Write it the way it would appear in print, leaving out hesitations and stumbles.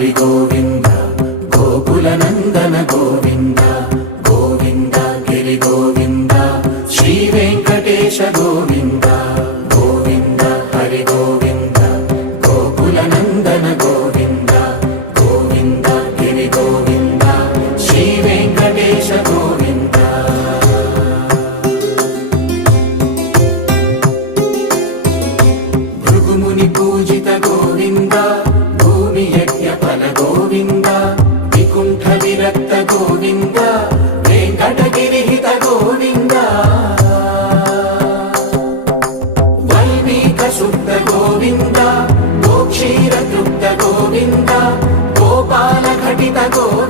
హరి గోవింద గోకుల నందన గోవింద గోవింద గిరి గోవింద శ్రీ వెంకటేశ గోవింద గోవింద హరి గోవింద గోకుల నందన గోవింద గోవింద గిరి గోవింద శ్రీ వెంకటేశ గోవింద భృగుముని పూజిత గోవింద భూమి యజ్ఞ ఫల గోవింద వికుంఠ విరక్త గోవింద వెంకటగిరిహిత గోవింద వైదిక శుద్ధ గోవింద గోక్షీర తృప్త గోవింద గోపాల ఘటిత గోవింద